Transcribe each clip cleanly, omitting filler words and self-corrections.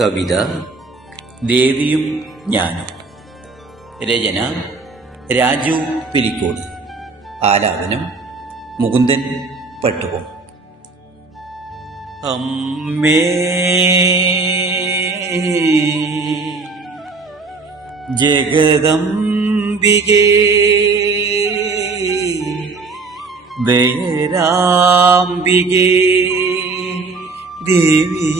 കവിത ദേവിയും ഞാനും. രചന രാജു പിലിക്കോട്. ആലാപനം മുകുന്ദൻ പട്ടുവം. അമ്മേ ജഗദംബികേ ദയരാംബികേ ദേവി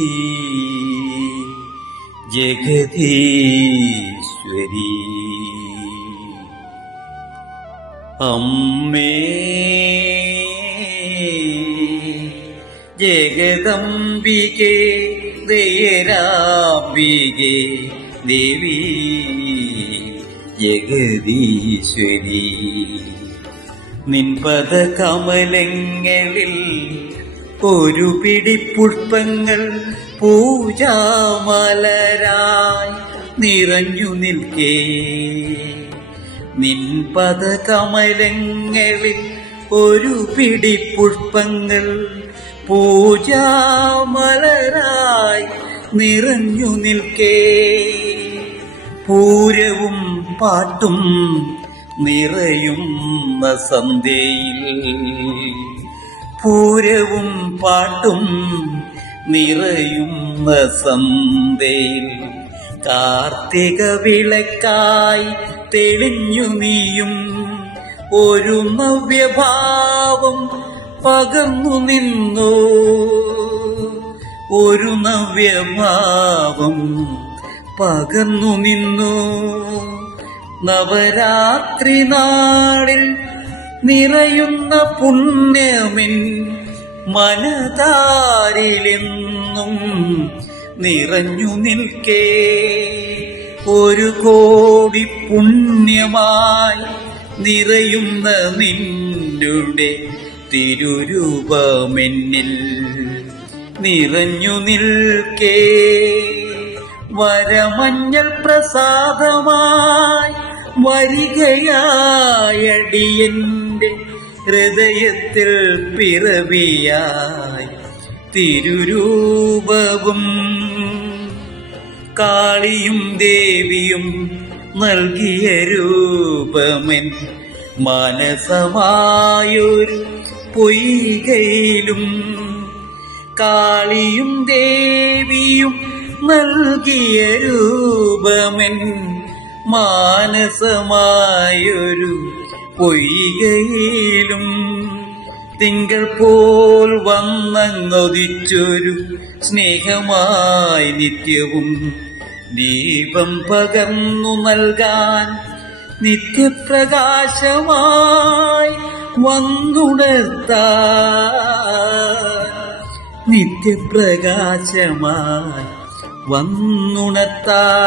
ജഗദീശ്വരി. അമ്മേ ജഗദംബികേ ദയരാംബികേ ദേവി ജഗദീശ്വരി. നിൻപദ കമലങ്ങളിൽ ഒരു പിടി പുഷ്പങ്ങൾ പൂജാമലരായി നിറഞ്ഞു നിൽക്കേ. നിൻപദ കമലങ്ങളിൽ ഒരു പിടി പുഷ്പങ്ങൾ പൂജാമലരായി നിറഞ്ഞു നിൽക്കേ. പൂരവും പാട്ടും നിറയുന്ന സന്ധ്യയിൽ, പൂരവും പാട്ടും നിറയുന്ന സന്ധ്യയിൽ കാർത്തിക വിളക്കായി തെളിഞ്ഞു നീയും ഒരു നവ്യഭാവം പകർന്നു നിന്നു. ഒരു നവ്യഭാവം പകർന്നു നിന്നു. നവരാത്രി നാളിൽ നിറയുന്ന പുണ്യമിൻ മനതാരിലെന്നും നിറഞ്ഞു നിൽക്കേ. ഒരു കോടി പുണ്യമായി നിറയുന്ന നിന്നുടെ തിരുരൂപമെന്നിൽ നിറഞ്ഞു നിൽക്കേ. വരമഞ്ഞൾ പ്രസാദമായി വരികയായടിയന്റെ ഹൃദയത്തിൽ പിറവിയായി തിരുരൂപവും കാളിയും ദേവിയും നൽകിയ രൂപമെൻ മാനസമായൊരു പൊയ്കയിലും. കാളിയും ദേവിയും നൽകിയ രൂപമെൻ മാനസമായൊരു പൊയ്കയിലും. തിങ്കൾ പോൽ വന്നങ്ങൊതിച്ചൊരു സ്നേഹമായി നിത്യവും ദീപം പകർന്നു നൽകാൻ നിത്യപ്രകാശമായി വന്നുണർത്താൻ, നിത്യപ്രകാശമായി വന്നുണർത്താൻ.